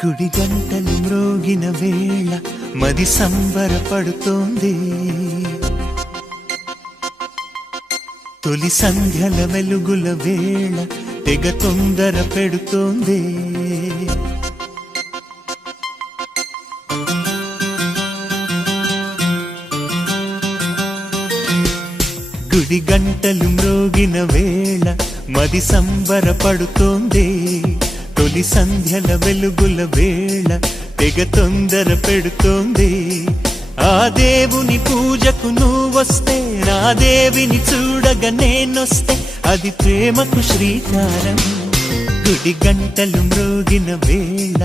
గుడి గంటలు మ్రోగిన వేళ మది సంబరపడుతోంది. తొలి సంధ్యల వెలుగుల వేళ తెగ తొందర పెడుతోంది. గుడి గంటలు మ్రోగిన వేళ మది సంబరపడుతోంది. తొలి సంధ్యల వెలుగుల వేళ తెగ తొందర పెడుతోంది. ఆ దేవుని పూజకు నువ్వొస్తే, నా దేవిని చూడగా నేనొస్తే, అది ప్రేమకు శ్రీకారం. గుడి గంటలు మ్రోగిన వేళ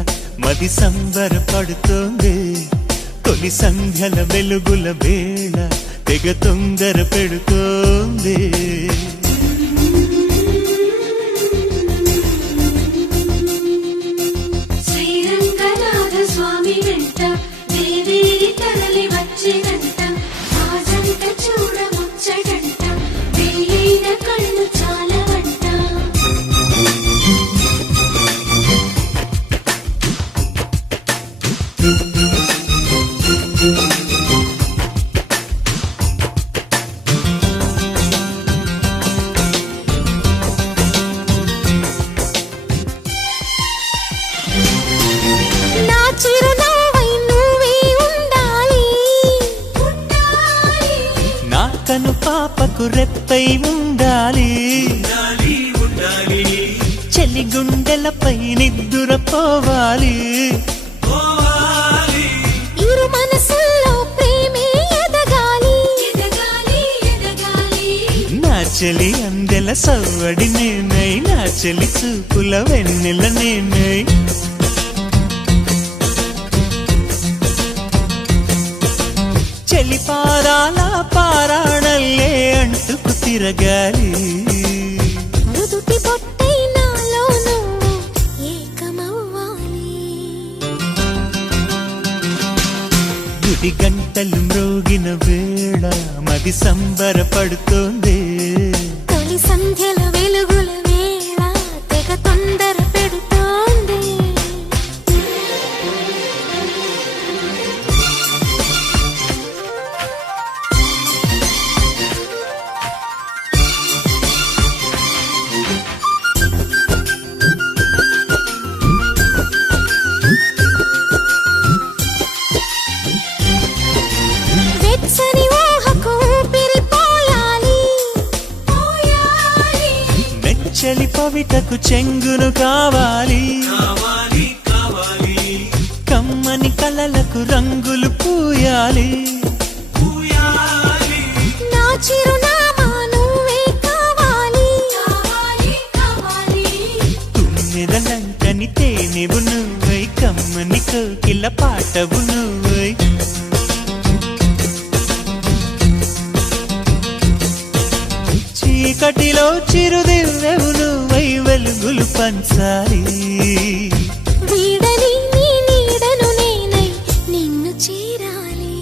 మది సంబరపడుతోంది. తొలి సంధ్యల వెలుగుల వేళ తెగ తొందర పెడుతోంది. కను పాపకు రెప్పై ఉండాలి, చెలి గుండెలపై నిద్దురపోవాలి. ఇరు మనసుల్లో ప్రేమే ఎదగాలి, నా చెలి అందెల సవ్వడి నేనై, నా చెలి చూపుల వెన్నెల నేనై. చెలి పారాల పారాణల్లే అంటుకు తిరగాలి. మృదుటి బొట్టై నాలో నువ్వు ఏకమవ్వాలి. గుడి గంటలు మ్రోగిన వేళ మది సంబరపడుతోంది. తొలి సంధ్యల వెలుగుల వేళ తెగ తొందర పెడుతోంది. చెలి పవిటకు చెంగును కావాలి, కమ్మని కలలకు రంగులు పూయాలి. నా చిరునామా నువ్వే కావాలి, తుమ్మెదలంకని తేనెవు నువ్వై, కమ్మని కోకిల పాటవు నువ్వై. చీకటిలో చిరుదివ్వెవు నువ్వై, వెలుగులు పంచాలి. వీడని నీ నీడను నేనై నిన్ను చేరాలి.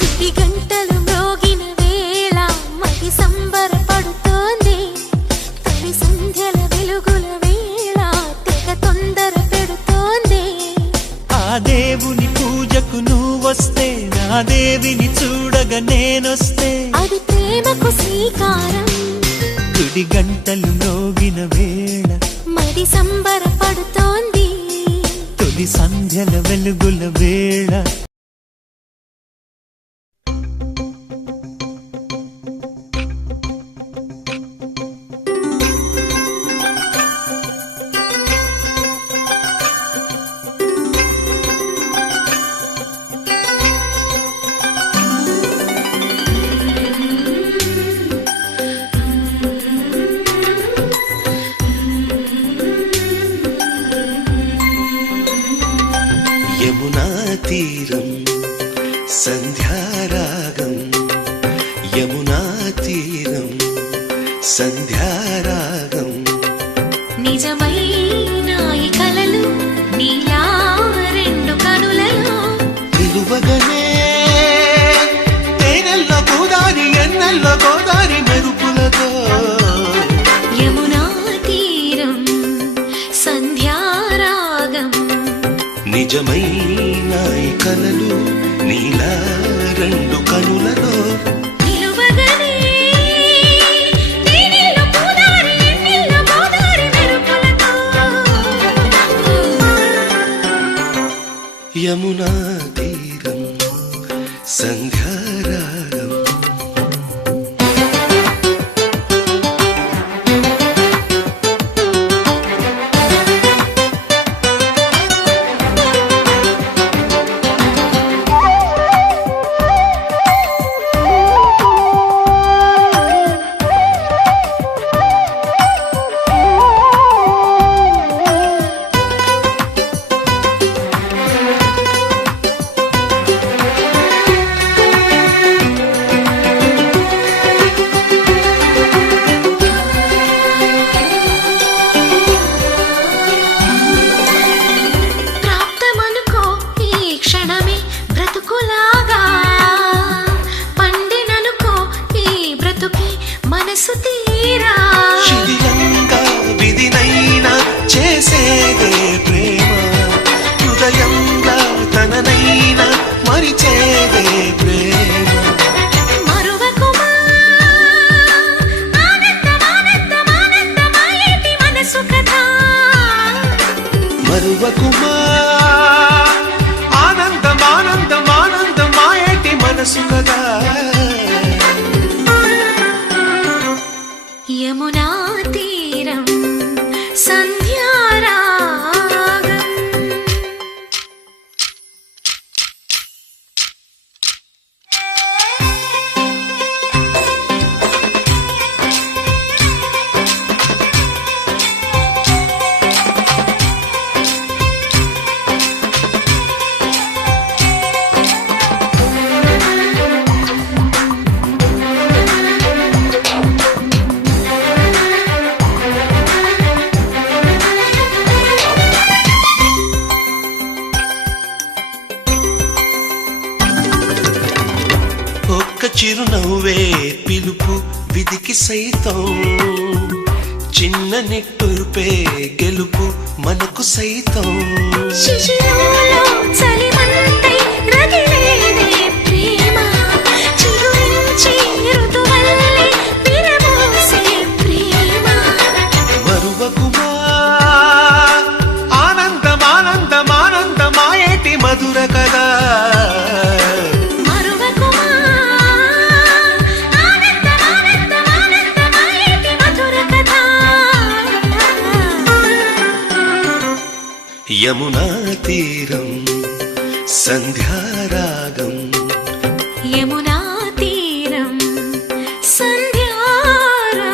గుడి గంటలు మ్రోగిన వేళ మది సంబరపడుతోంది. తొలి సంధ్యల వెలుగుల వేళ తెగ తొందర పెడుతోంది. ఆ దేవుని పూజకు నువ్వొస్తే, నా దేవిని చూడగా నేనొస్తే, అది ప్రేమకు శ్రీకారం. గుడి గంటలు మ్రోగిన వేళ మది సంబరపడుతోంది. తొలి సంధ్యల వెలుగుల వేళ. యమునా తీరం సంధ్యారాగం, యమునా తీరం సంధ్యారాగం. నిజమైన ఈ కలలు నీలా రెండు కనులలో నిలువగనే, తేనెల్లో గోదారి ఎన్నెల్లో గోదారి మెరుపులతో. యమునా తీరం నిజమైన ఈ కలలు నీలా రెండు కనులలో యమునా తీరం సంధ్యారాగం శిథిలంగా విధినైనా చేసేదే ప్రేమ హృదయంగా తననైనా మరిచేదే ప్రేమ మరువకుమా ఆనందమానందమానందమాయేటి మనసు కదా యమునా తీరం సంధ్యారాగం చిరునవ్వే పిలుపు విధికి సైతం చిన్న నిట్టూర్పే గెలుపు మనకు సైతం శిశిరంలో చలిమంటై రగిలేదే ప్రేమ చిగురించి ఋతువల్లే విరబోసే ప్రేమ మరువకుమా ఆనందమానందమానందమాయేటి మధుర కదా యమునా తీరం సంధ్యారాగం యమునా తీరం సంధ్యారాగం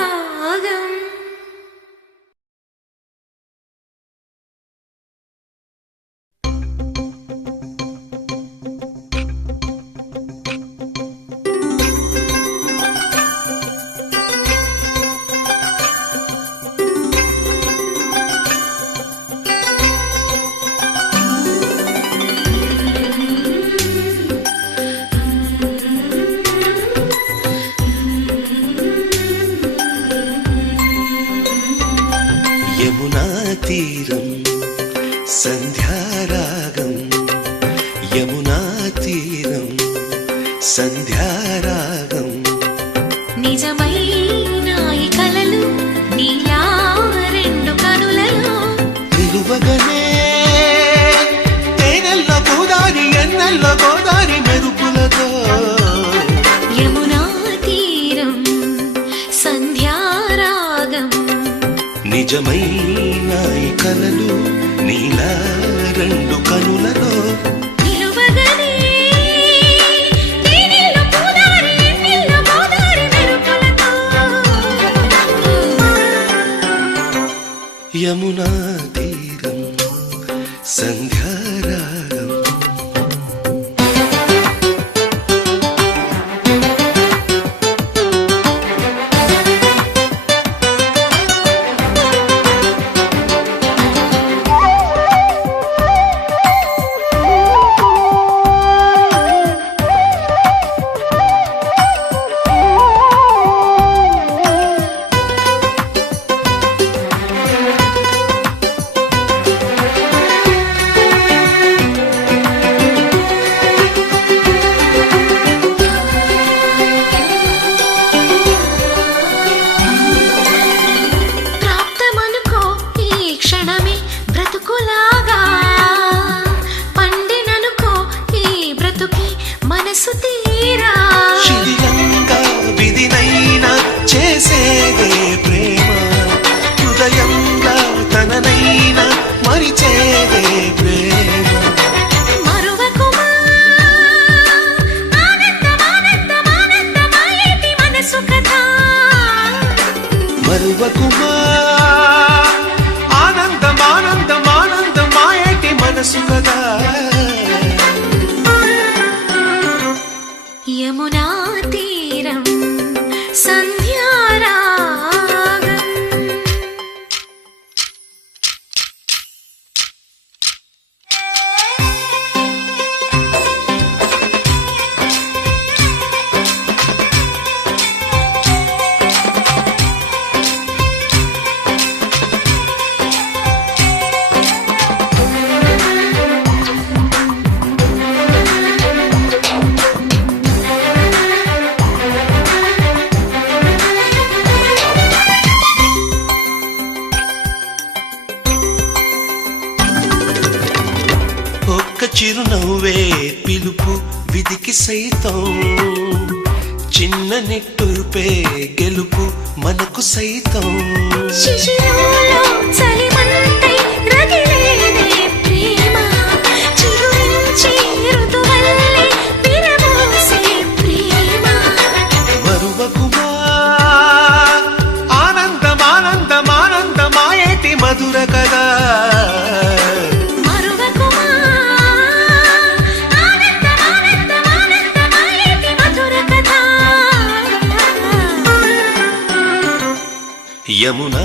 యమునా తీరం సంధ్యారాగం యమునా తీరం సంధ్యారాగం నిజమైన ఈ కలలు నీలా రెండు కనులలో నిలువగనే తేనెల్లో గోదారి ఎన్నెల్లో గోదారి మెరుపులతో యమునా తీరం సంధ్యారాగం నిజమైన ఈ కలలు నీలా రెండు కనులలో నిలువగనే తేనెల్లో గోదారి ఎన్నెల్లో గోదారి మెరుపులతో యమునా తీరం సంధ్యారాగం చిరునవ్వే పిలుపు విధికి సైతం, చిన్న నిట్టూర్పే గెలుపు మనకు సైతం. శిశిరంలో చలిమంటై రగిలేనే ప్రేమ, చిగురించి ఋతువల్లే విరబూసే ప్రేమ. మరువకుమా ఆనందమానందమానందమాయేటి మధుర కదా, మరువకుమా ఆనందమానందమానందమాయేటి మధుర కథ. యమునా